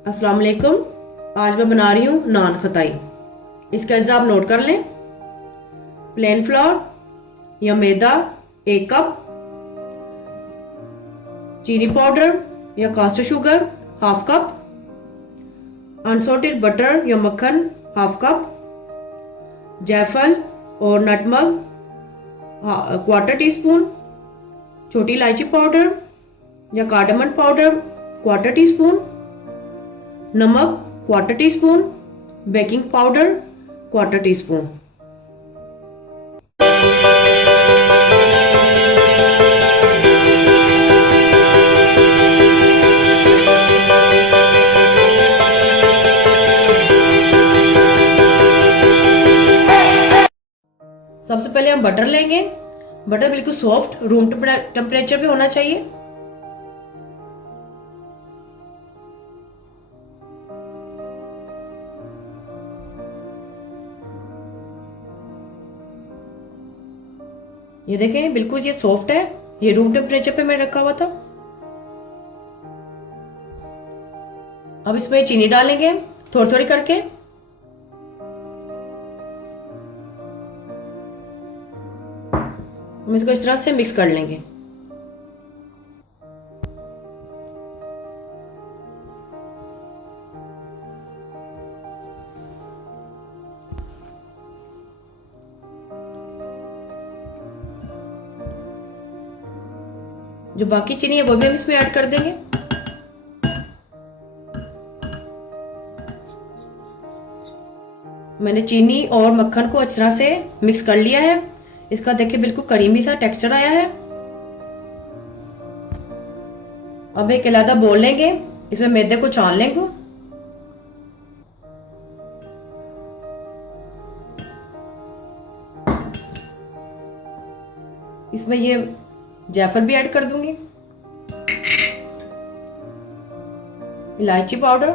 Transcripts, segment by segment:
अस्सलाम वालेकुम। आज मैं बना रही हूँ नान खताई। इसका अज्जा आप नोट कर लें। प्लेन फ्लोर या मैदा 1 कप, चीनी पाउडर या कास्टर शुगर 1/2 कप, अनसॉल्टेड बटर या मक्खन 1/2 कप, जायफल और नटमग 1/4 टीस्पून, छोटी इलायची पाउडर या कार्डमम पाउडर 1/4 टीस्पून, नमक 1/4 टीस्पून, बेकिंग पाउडर 1/4 टीस्पून। सबसे पहले हम बटर लेंगे। बटर बिल्कुल सॉफ्ट रूम टेम्परेचर पे होना चाहिए। ये देखें बिल्कुल ये सॉफ्ट है। ये रूम टेम्परेचर पे मैंने रखा हुआ था। अब इसमें चीनी डालेंगे थोड़ी थोड़ी करके। हम इसको इस तरह से मिक्स कर लेंगे। जो बाकी चीनी है वो भी हम इसमें ऐड कर देंगे। मैंने चीनी और मक्खन को अच्छी तरह से मिक्स कर लिया है। इसका देखिए बिल्कुल क्रीमी सा टेक्सचर आया है। अब एक अलग बोल लेंगे, इसमें मैदे को छान लेंगे। इसमें ये जायफल भी ऐड कर दूंगी, इलायची पाउडर,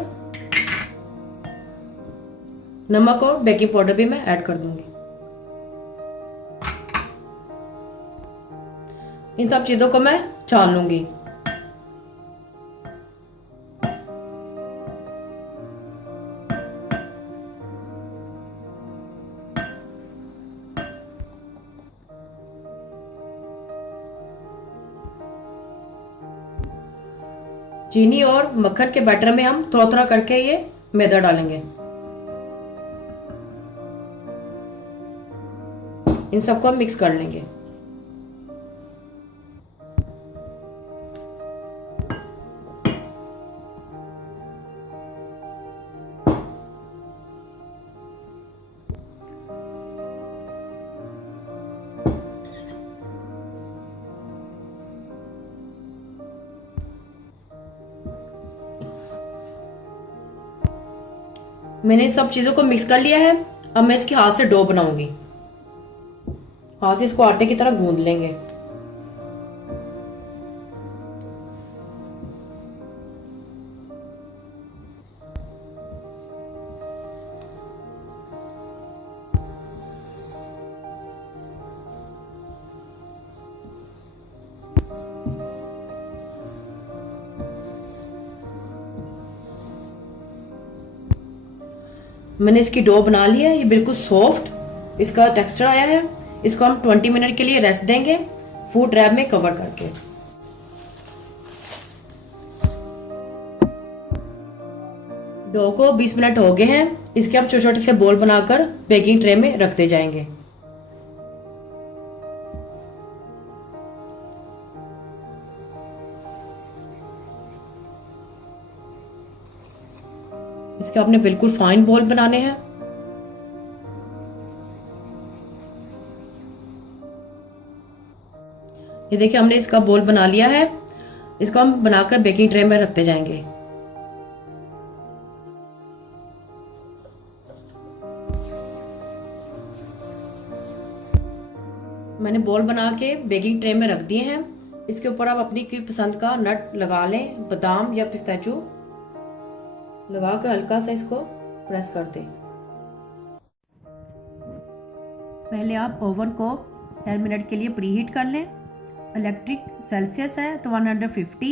नमक और बेकिंग पाउडर भी मैं ऐड कर दूंगी। इन सब चीजों को मैं छान लूंगी। चीनी और मक्खन के बैटर में हम थोड़ा थोड़ा करके ये मैदा डालेंगे। इन सबको हम मिक्स कर लेंगे। मैंने सब चीजों को मिक्स कर लिया है। अब मैं इसके हाथ से डो बनाऊंगी। हाथ से इसको आटे की तरह गूंद लेंगे। मैंने इसकी डो बना ली है। ये बिल्कुल सॉफ्ट इसका टेक्सचर आया है। इसको हम 20 मिनट के लिए रेस्ट देंगे फूड रैप में कवर करके। डो को 20 मिनट हो गए हैं। इसके हम छोटे छोटे से बॉल बनाकर बेकिंग ट्रे में रखते जाएंगे। इसके आपने बिल्कुल फाइन बॉल बनाने हैं। ये देखिए हमने इसका बॉल बना लिया है। इसको हम बनाकर बेकिंग ट्रे में रखते जाएंगे। मैंने बॉल बना के बेकिंग ट्रे में रख दिए हैं। इसके ऊपर आप अपनी कोई पसंद का नट लगा लें, बादाम या पिस्ताचू लगाकर हल्का सा इसको प्रेस कर दें। पहले आप ओवन को 10 मिनट के लिए प्री हीट कर लें। इलेक्ट्रिक सेल्सियस है तो 150